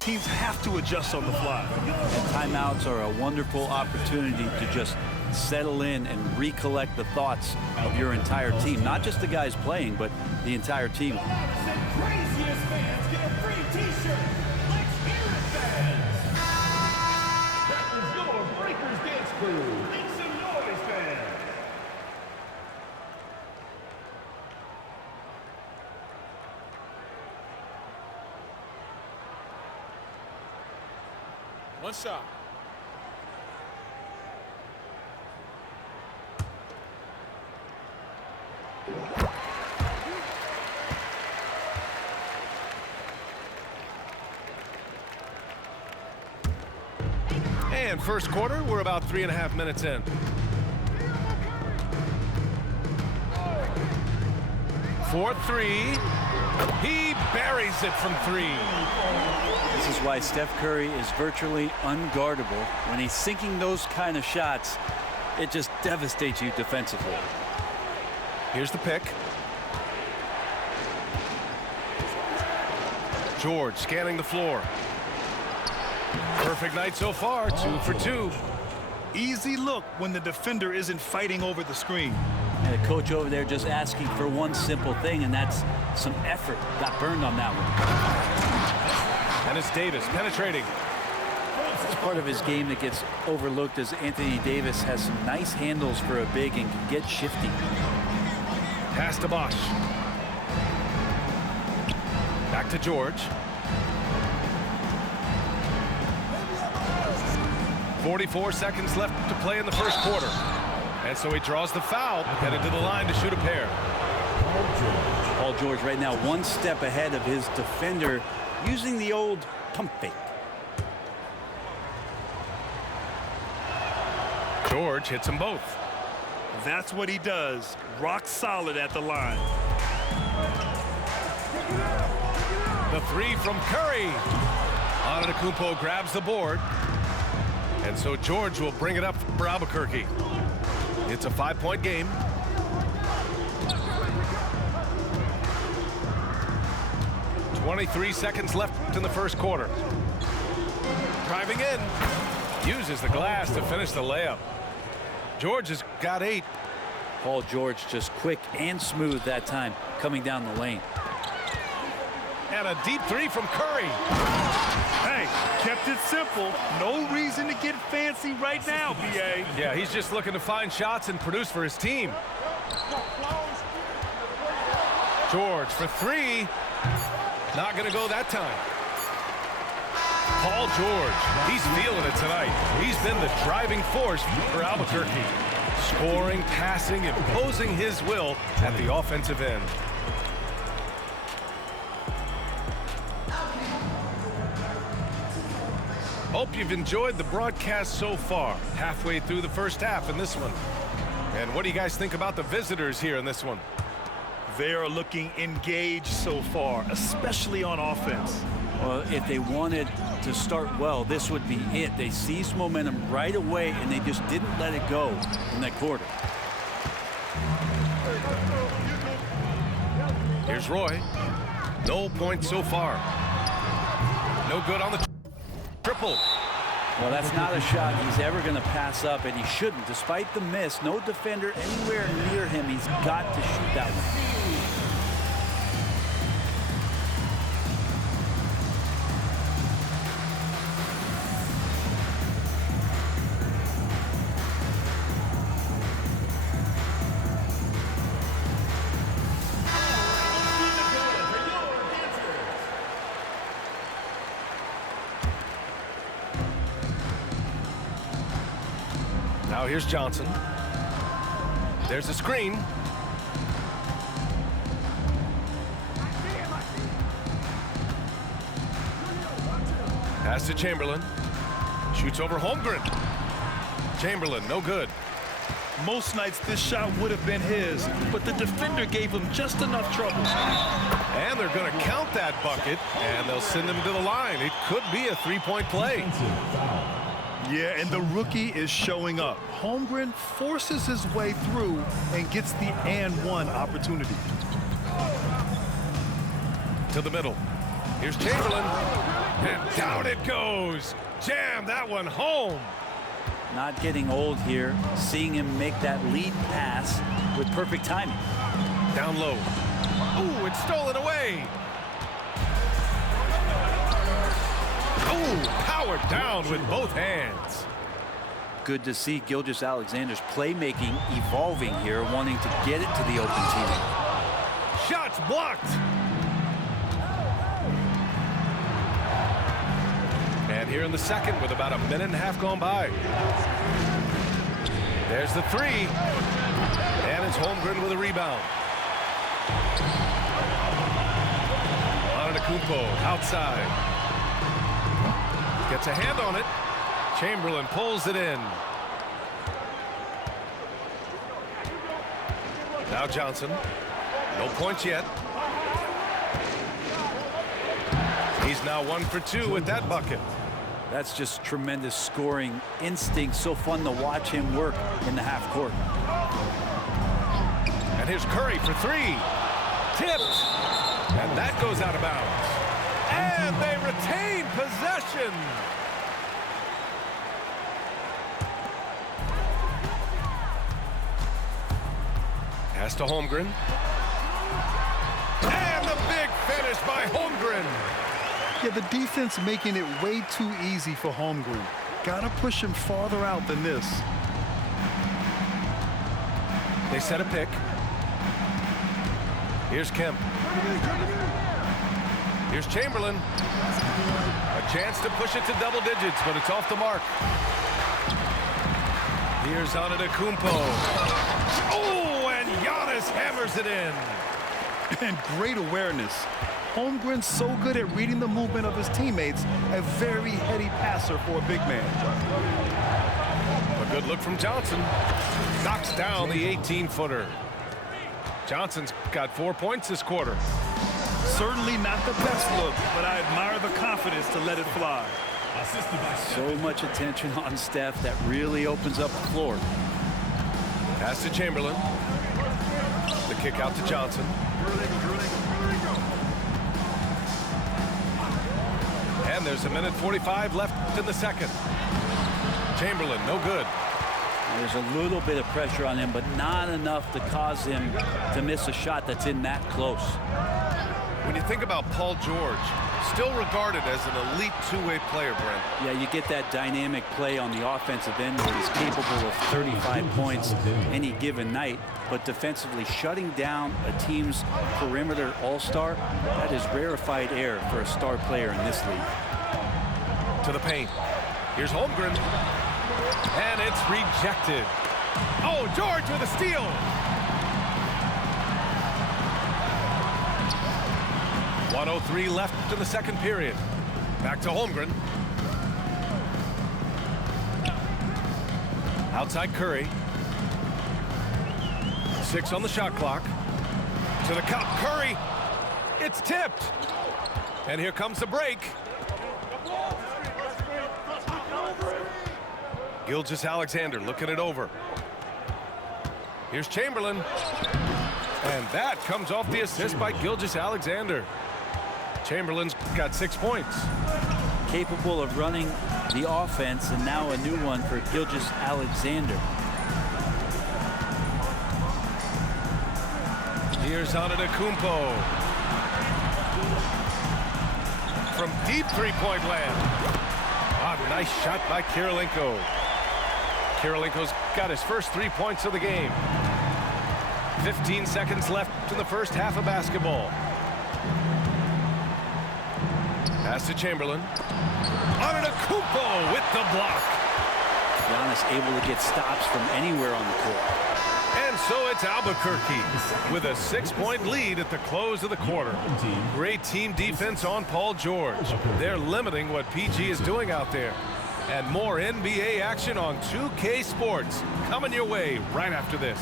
Teams have to adjust on the fly. And timeouts are a wonderful opportunity to just settle in and recollect the thoughts of your entire team. Not just the guys playing, but the entire team. Craziest fans get a free t-shirt. Let's hear it, fans. That was your Breakers Dance Crew. Make some noise, fans. One shot. And first quarter, we're about 3.5 minutes in. For three. He buries it from three. This is why Steph Curry is virtually unguardable. When he's sinking those kind of shots, it just devastates you defensively. Here's the pick. George scanning the floor. Perfect night so far, 2 for 2. Easy look when the defender isn't fighting over the screen. And the coach over there just asking for one simple thing, and that's some effort. Got burned on that one. And it's Davis penetrating. It's part of his game that gets overlooked as Anthony Davis has some nice handles for a big and can get shifty. Pass to Bosch. Back to George. 44 seconds left to play in the first quarter. And so he draws the foul, headed to the line to shoot a pair. Paul George right now one step ahead of his defender using the old pump fake. George hits them both. That's what he does. Rock solid at the line. The three from Curry. Antetokounmpo grabs the board. And so George will bring it up for Albuquerque. It's a 5-point game. .23 seconds left in the first quarter. Driving in. Uses the glass to finish the layup. George has got 8. Paul George just quick and smooth that time coming down the lane. And a deep three from Curry. Hey, kept it simple. No reason to get fancy right now, B.A. Yeah, he's just looking to find shots and produce for his team. George for 3. Not going to go that time. Paul George, he's feeling it tonight. He's been the driving force for Albuquerque. Scoring, passing, imposing his will at the offensive end. Hope you've enjoyed the broadcast so far. Halfway through the first half in this one. And what do you guys think about the visitors here in this one? They are looking engaged so far, especially on offense. Well, if they wanted to start well, this would be it. They seized momentum right away, and they just didn't let it go in that quarter. Here's Roy. No points so far. No good on the triple. Well, that's not a shot he's ever going to pass up, and he shouldn't. Despite the miss, no defender anywhere near him. He's got to shoot that one. Now here's Johnson. There's a screen. Pass to Chamberlain. Shoots over Holmgren. Chamberlain, no good. Most nights this shot would have been his, but the defender gave him just enough trouble. And they're going to count that bucket, and they'll send him to the line. It could be a three-point play. Yeah, and the rookie is showing up. Holmgren forces his way through and gets the and one opportunity. To the middle. Here's Chamberlain. And down it goes. Jam that one home. Not getting old here. Seeing him make that lead pass with perfect timing. Down low. Ooh, it's stolen away. Ooh, powered down with both hands. Good to see Gilgeous-Alexander's playmaking evolving here, wanting to get it to the open teammate. Shots blocked. And here in the second with about a minute and a half gone by. There's the three. And it's Holmgren with a rebound. Antetokounmpo outside. Gets a hand on it. Chamberlain pulls it in. Now Johnson. No points yet. He's now 1 for 2 with that bucket. That's just tremendous scoring instinct. So fun to watch him work in the half court. And here's Curry for three. Tipped. And that goes out of bounds. And they retain possession. Pass to Holmgren. And the big finish by Holmgren. Yeah, the defense making it way too easy for Holmgren. Gotta push him farther out than this. They set a pick. Here's Kemp. Here's Chamberlain. A chance to push it to double digits, but it's off the mark. Here's Antetokounmpo. Oh, and Giannis hammers it in. And great awareness. Holmgren's so good at reading the movement of his teammates. A very heady passer for a big man. A good look from Johnson. Knocks down the 18-footer. Johnson's got 4 points this quarter. Certainly not the best look, but I admire the confidence to let it fly. So much attention on Steph that really opens up the floor. Pass to Chamberlain. The kick out to Johnson. And there's a minute 45 left in the second. Chamberlain, no good. There's a little bit of pressure on him, but not enough to cause him to miss a shot that's in that close. When you think about Paul George, still regarded as an elite two-way player, Brent. Yeah, you get that dynamic play on the offensive end where he's capable of 35 points any given night, but defensively shutting down a team's perimeter all-star, that is rarefied air for a star player in this league. To the paint. Here's Holmgren. And it's rejected. Oh, George with a steal. .103 left in the second period. Back to Holmgren. Outside Curry. 6 on the shot clock. To the cup, Curry. It's tipped. And here comes the break. Gilgeous-Alexander looking it over. Here's Chamberlain. And that comes off the assist by Gilgeous-Alexander. Chamberlain's got 6 points. Capable of running the offense, and now a new one for Gilgeous-Alexander. Here's Antetokounmpo. From deep three-point land. Ah, nice shot by Kirilenko. Kirilenko's got his first 3 points of the game. 15 seconds left in the first half of basketball. Pass to Chamberlain. Antetokounmpo with the block. Giannis able to get stops from anywhere on the court. And so it's Albuquerque with a 6-point lead at the close of the quarter. Great team defense on Paul George. They're limiting what PG is doing out there. And more NBA action on 2K Sports coming your way right after this.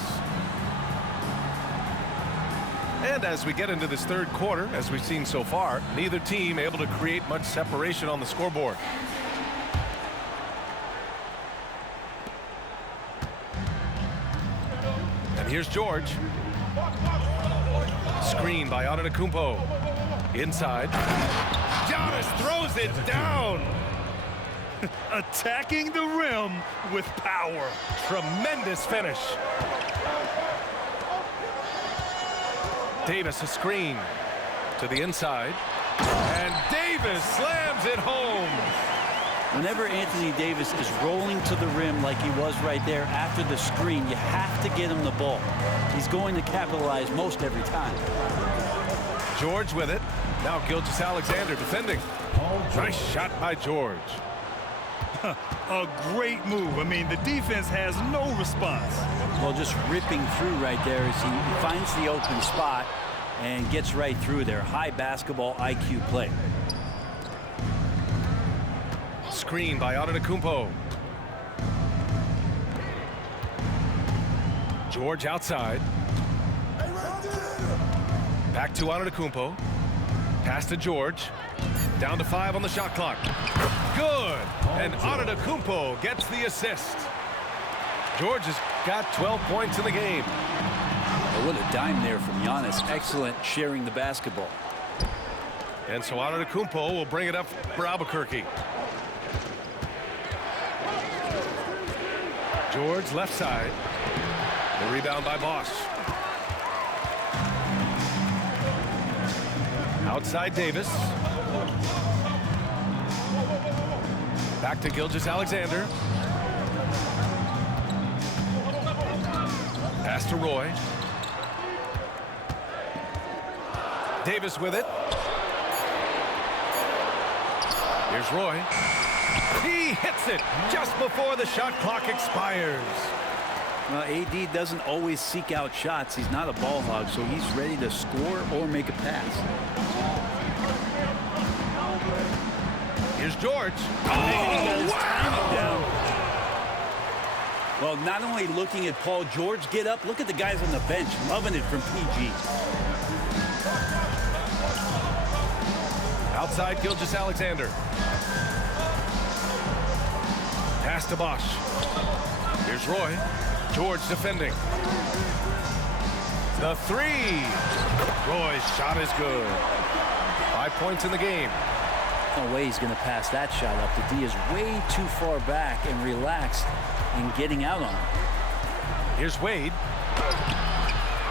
And as we get into this third quarter, as we've seen so far, neither team able to create much separation on the scoreboard. And here's George. Screen by Antetokounmpo. Inside. Giannis throws it down. Attacking the rim with power. Tremendous finish. Davis a screen to the inside. And Davis slams it home. Whenever Anthony Davis is rolling to the rim like he was right there after the screen, you have to get him the ball. He's going to capitalize most every time. George with it. Now Gilgeous-Alexander defending. Nice shot by George. A great move. I mean, the defense has no response. Well, just ripping through right there as he finds the open spot and gets right through there. High basketball IQ play. Screen by Antetokounmpo. George outside. Back to Antetokounmpo. Pass to George. Down to 5 on the shot clock. Good. And Antetokounmpo gets the assist. George has got 12 points in the game. Oh, what a dime there from Giannis. Excellent sharing the basketball. And so Antetokounmpo will bring it up for Albuquerque. George left side. The rebound by Bosch. Outside Davis. Back to Gilgeous-Alexander. Pass to Roy. Davis with it. Here's Roy. He hits it just before the shot clock expires. Well, AD doesn't always seek out shots. He's not a ball hog, so he's ready to score or make a pass. Here's George. Oh, wow! Well, not only looking at Paul George get up, look at the guys on the bench loving it from PG. Outside Gilgeous-Alexander. Pass to Bosch. Here's Roy. George defending. The three. Roy's shot is good. 5 points in the game. No way he's going to pass that shot up. The D is way too far back and relaxed in getting out on him. Here's Wade.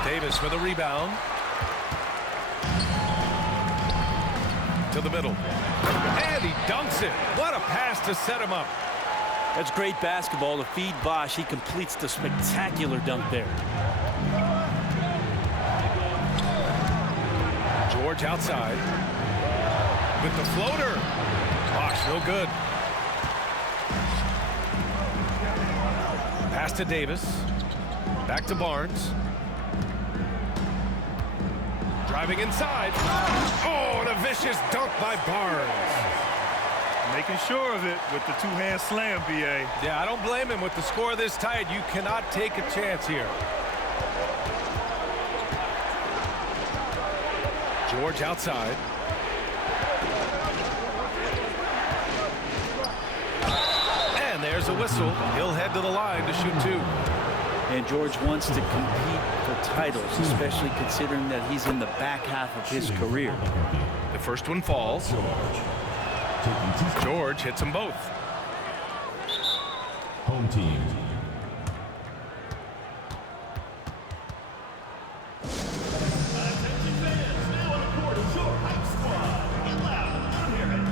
Davis with a rebound. To the middle. And he dunks it. What a pass to set him up. That's great basketball to feed Bosch. He completes the spectacular dunk there. George outside. With the floater. Bosch no good. Pass to Davis. Back to Barnes. Driving inside. Oh, and a vicious dunk by Barnes. Making sure of it with the two-hand slam, B.A. Yeah, I don't blame him. With the score this tight, you cannot take a chance here. George outside. And there's a whistle. He'll head to the line to shoot two. And George wants to compete for titles, especially considering that he's in the back half of his career. The first one falls. George hits them both. Home team. Attention fans, now on the court is your hype squad. Get loud, I'm hearing.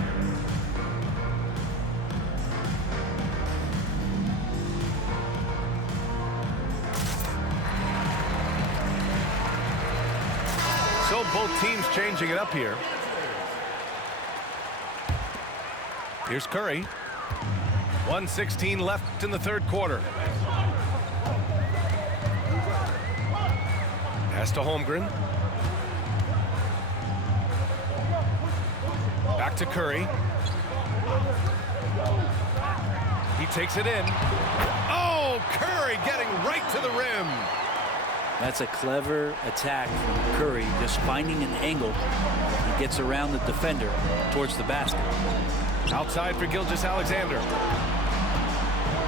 So both teams changing it up here. Here's Curry. 1:16 left in the third quarter. Pass to Holmgren. Back to Curry. He takes it in. Oh, Curry getting right to the rim. That's a clever attack from Curry, just finding an angle. He gets around the defender towards the basket. Outside for Gilgeous-Alexander.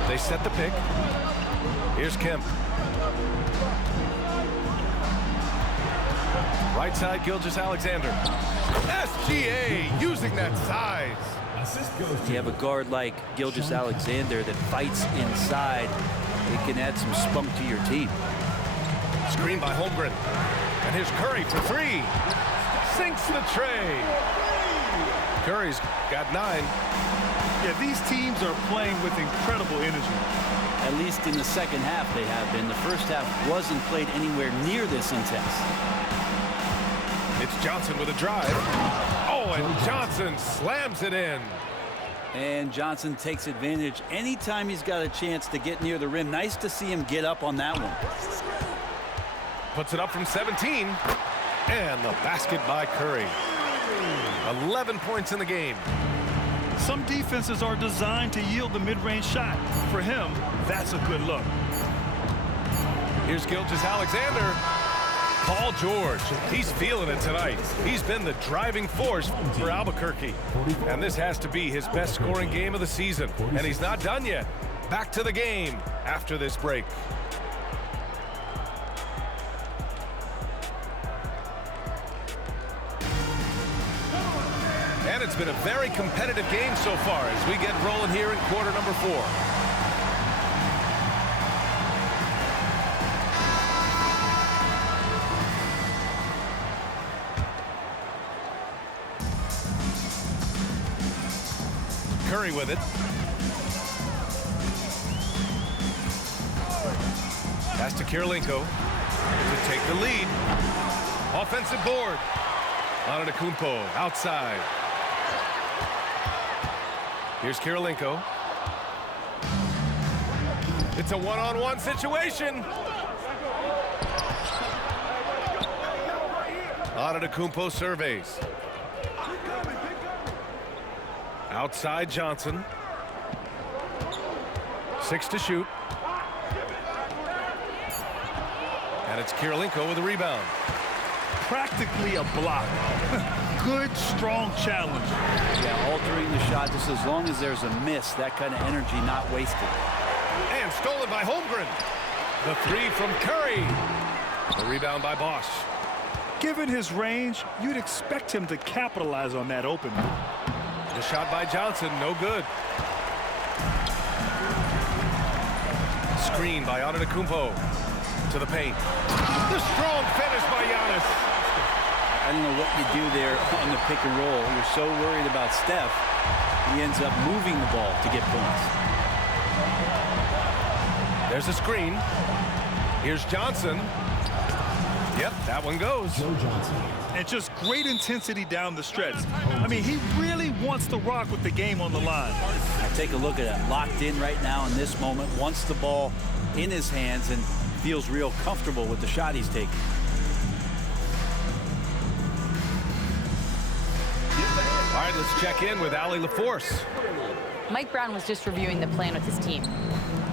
They set the pick. Here's Kemp. Right side, Gilgeous-Alexander. SGA using that size. You have a guard like Gilgeous-Alexander that fights inside. It can add some spunk to your team. Screen by Holmgren. And here's Curry for three. Sinks the tray. Curry's got 9. Yeah, these teams are playing with incredible energy. At least in the second half they have been. The first half wasn't played anywhere near this intense. It's Johnson with a drive. Oh, and Johnson slams it in. And Johnson takes advantage anytime he's got a chance to get near the rim. Nice to see him get up on that one. Puts it up from 17. And the basket by Curry. 11 points in the game. Some defenses are designed to yield the mid-range shot. For him, that's a good look. Here's Gilgeous-Alexander. Paul George, he's feeling it tonight. He's been the driving force for Albuquerque. And this has to be his best scoring game of the season. And he's not done yet. Back to the game after this break. And it's been a very competitive game so far as we get rolling here in quarter number 4. Curry with it. Pass to Kirilenko to take the lead. Offensive board. Antetokounmpo outside. Here's Kirilenko. It's a one-on-one situation. Antetokounmpo surveys. Outside Johnson. 6 to shoot. And it's Kirilenko with a rebound. Practically a block. Good, strong challenge. Yeah, altering the shot just as long as there's a miss. That kind of energy not wasted. And stolen by Holmgren. The 3 from Curry. The rebound by Bosch. Given his range, you'd expect him to capitalize on that opening. The shot by Johnson, no good. Screen by Antetokounmpo to the paint. The strong finish by Giannis. I don't know what you do there on the pick and roll. You're so worried about Steph, he ends up moving the ball to get points. There's a screen. Here's Johnson. Yep, that one goes. And just great intensity down the stretch. I mean, he really wants to rock with the game on the line. Take a look at it. Locked in right now in this moment. Wants the ball in his hands and feels real comfortable with the shot he's taking. All right, let's check in with Allie LaForce. Mike Brown was just reviewing the plan with his team,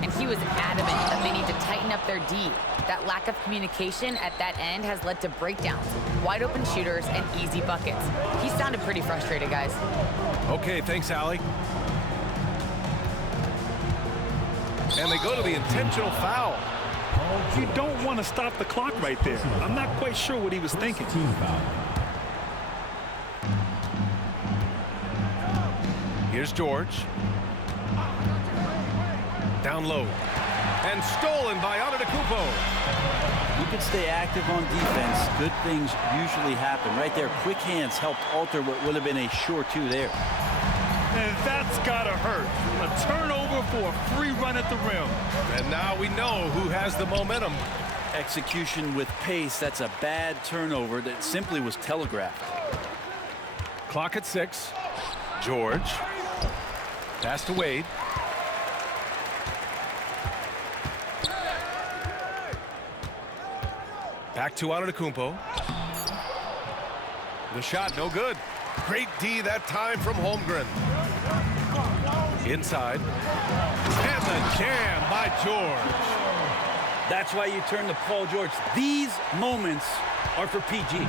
and he was adamant that they need to tighten up their D. That lack of communication at that end has led to breakdowns, wide open shooters, and easy buckets. He sounded pretty frustrated, guys. Okay, thanks, Allie. And they go to the intentional foul. You don't want to stop the clock right there. I'm not quite sure what he was thinking. Here's George. Down low. And stolen by Antetokounmpo. You can stay active on defense. Good things usually happen. Right there, quick hands helped alter what would have been a sure 2 there. And that's got to hurt. A turnover for a free run at the rim. And now we know who has the momentum. Execution with pace. That's a bad turnover that simply was telegraphed. Clock at 6. George. Pass to Wade. Back to Antetokounmpo. The shot, no good. Great D that time from Holmgren. Inside. And the jam by George. That's why you turn to Paul George. These moments are for PG.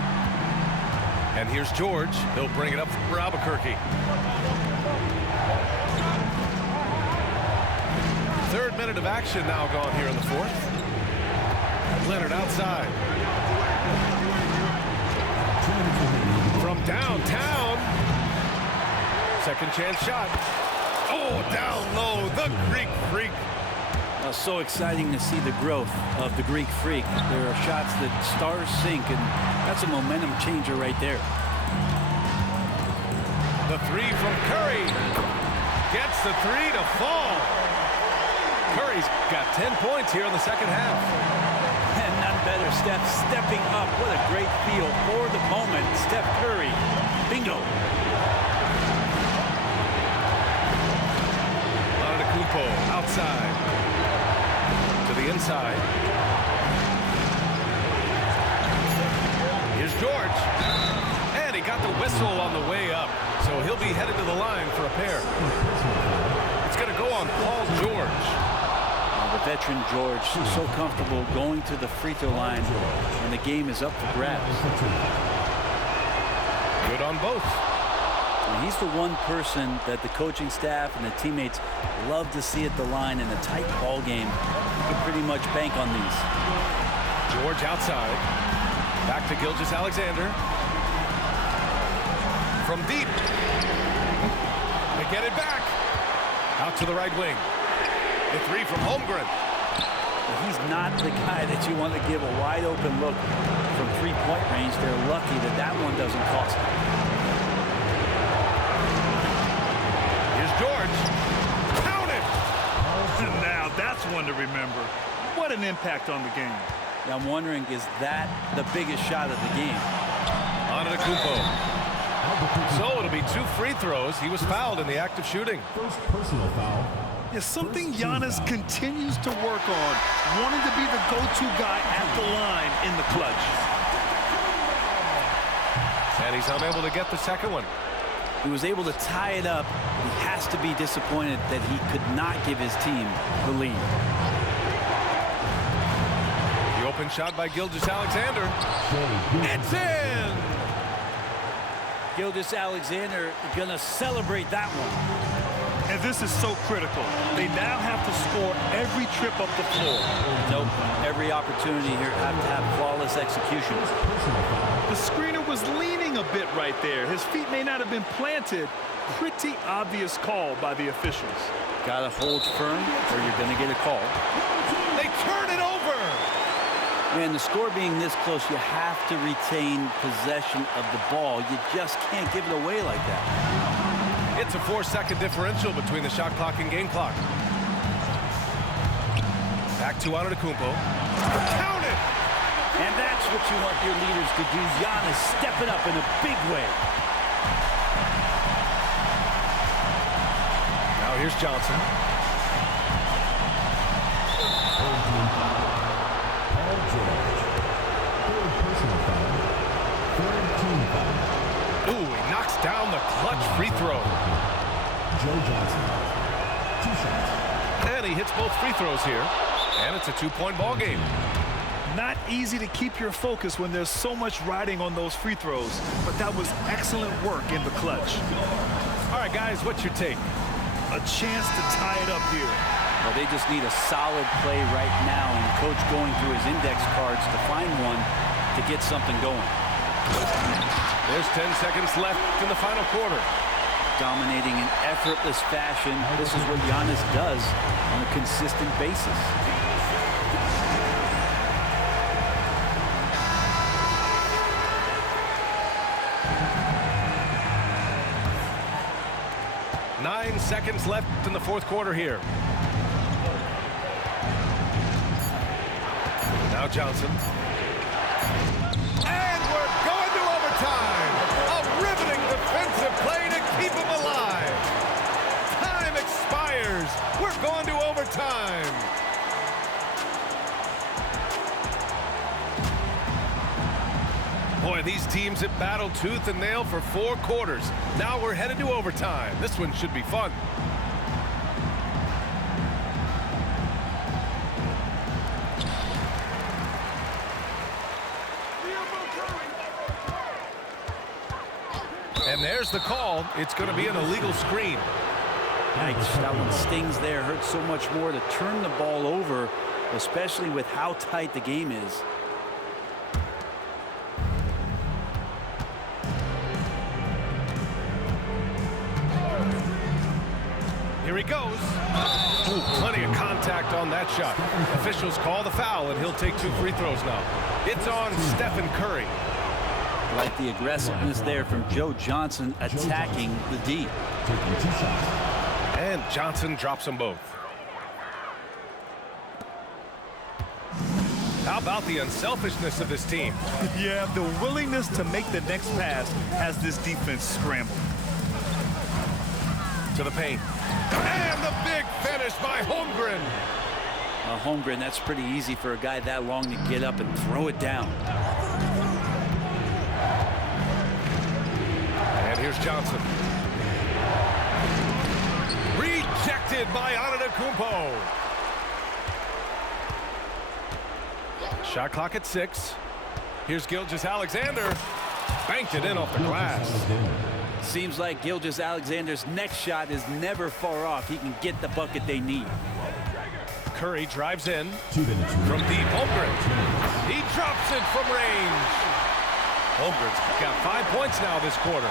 And here's George. He'll bring it up for Albuquerque. Third minute of action now gone here in the 4th. Leonard outside. Downtown. Second chance shot. Oh, down low, the Greek Freak. So exciting to see the growth of the Greek Freak. There are shots that stars sink, and that's a momentum changer right there. The three from Curry. Gets the three to fall. Curry's got 10 points here in the second half. And none better. Steph stepping up. What a great feel for the moment. Steph Curry. Bingo. Antetokounmpo outside. To the inside. Here's George. And he got the whistle on the way up. So he'll be headed to the line for a pair. It's going to go on Paul George. The veteran George, so comfortable going to the free throw line when the game is up for grabs. Good on both. And he's the one person that the coaching staff and the teammates love to see at the line in a tight ball game. You can pretty much bank on these. George outside. Back to Gilgeous-Alexander. From deep. They get it back. Out to the right wing. The three from Holmgren. But he's not the guy that you want to give a wide open look from three-point range. They're lucky that that one doesn't cost them. Here's George. Count it! Now that's one to remember. What an impact on the game. Now I'm wondering, is that the biggest shot of the game? Antetokounmpo. So it'll be 2 free throws. He was fouled in the act of shooting. First personal foul. Yeah, something Giannis continues to work on, wanting to be the go-to guy at the line in the clutch. And he's unable to get the second one. He was able to tie it up. He has to be disappointed that he could not give his team the lead. The open shot by Gilgeous-Alexander. It's in! Gilgeous-Alexander gonna celebrate that one. And this is so critical. They now have to score every trip up the floor. Nope, every opportunity here have to have flawless execution. The screener was leaning a bit right there. His feet may not have been planted. Pretty obvious call by the officials. Gotta hold firm or you're gonna get a call. They turn it over! Man, the score being this close, you have to retain possession of the ball. You just can't give it away like that. It's a 4-second differential between the shot clock and game clock. Back to Antetokounmpo. Count it! And that's what you want your leaders to do. Giannis stepping up in a big way. Now here's Johnson. Paul George. Third personal foul. Third team foul. Ooh, he knocks down the clutch free throw. Joe Johnson. 2 shots. And he hits both free throws here. And it's a 2-point ball game. Not easy to keep your focus when there's so much riding on those free throws, but that was excellent work in the clutch. All right, guys, what's your take? A chance to tie it up here. Well, they just need a solid play right now, and coach going through his index cards to find one to get something going. There's 10 seconds left in the final quarter. Dominating in effortless fashion. This is what Giannis does on a consistent basis. Nine seconds left in the fourth quarter here. Now Johnson. And we're going to overtime. A riveting defensive play to keep him alive. Time expires. We're going to overtime. Boy, these teams have battled tooth and nail for 4 quarters. Now we're headed to overtime. This one should be fun. And there's the call. It's going to be an illegal screen. Yikes, that one stings there. Hurts so much more to turn the ball over, especially with how tight the game is. Here he goes. Ooh, plenty of contact on that shot. Officials call the foul, and he'll take 2 free throws now. It's on Stephen Curry. Like the aggressiveness there from Joe Johnson attacking the D. Taking 2 shots. And Johnson drops them both. How about the unselfishness of this team? Yeah, the willingness to make the next pass has this defense scrambled. To the paint. And the big finish by Holmgren. Holmgren, that's pretty easy for a guy that long to get up and throw it down. And here's Johnson. Rejected by Antetokounmpo. Shot clock at 6. Here's Gilgeous-Alexander. Banked it in off the glass. Seems like Gilgeous-Alexander's next shot is never far off. He can get the bucket they need. Curry drives in 2 minutes from deep. Holmgren. He drops it from range. Holmgren's got 5 points now this quarter.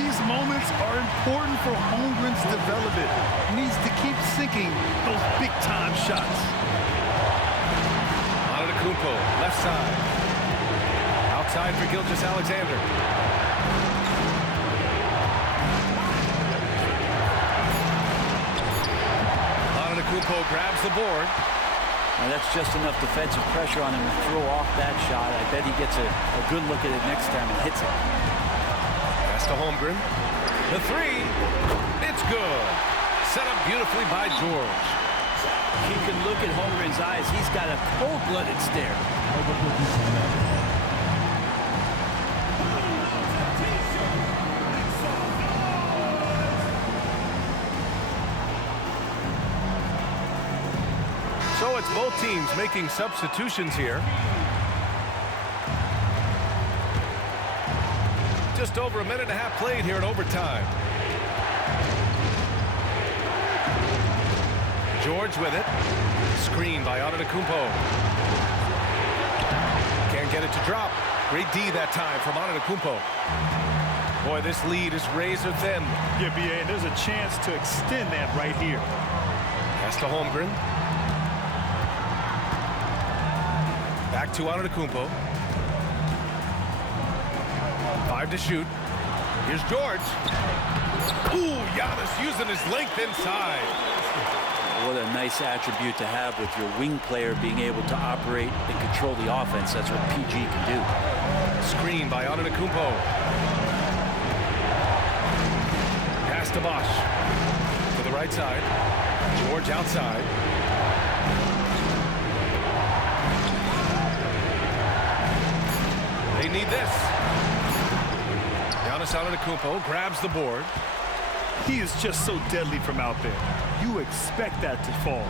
These moments are important for Holmgren's development. He needs to keep sinking those big-time shots. Antetokounmpo, left side. Outside for Gilgeous-Alexander. Antetokounmpo grabs the board. Now that's just enough defensive pressure on him to throw off that shot. I bet he gets a good look at it next time and hits it. Pass to Holmgren. The 3. It's good. Set up beautifully by George. You can look at Holmgren's eyes. He's got a cold-blooded stare. So it's both teams making substitutions here. Just over a minute and a half played here in overtime. George with it. Screen by Antetokounmpo. Can't get it to drop. Great D that time from Antetokounmpo. Boy, this lead is razor thin. Yeah, B.A., and there's a chance to extend that right here. Pass to Holmgren. Back to Antetokounmpo. 5 to shoot. Here's George. Ooh, Giannis using his length inside. What a nice attribute to have with your wing player being able to operate and control the offense. That's what PG can do. Screen by Antetokounmpo. Pass to Bosch. To the right side. George outside. They need this. Giannis Antetokounmpo grabs the board. He is just so deadly from out there. You expect that to fall.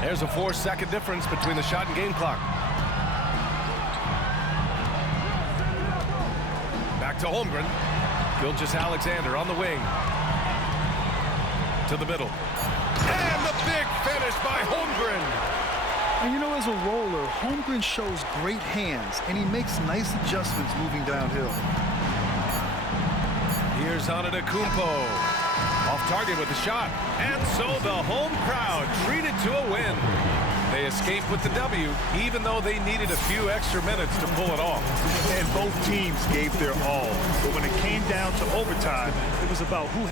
There's a 4-second difference between the shot and game clock. Back to Holmgren. Gilgeous-Alexander on the wing. To the middle. And the big finish by Holmgren. And you know, as a roller, Holmgren shows great hands, and he makes nice adjustments moving downhill. Here's Antetokounmpo. Off target with the shot. And so the home crowd treated to a win. They escaped with the W, even though they needed a few extra minutes to pull it off. And both teams gave their all. But when it came down to overtime, it was about who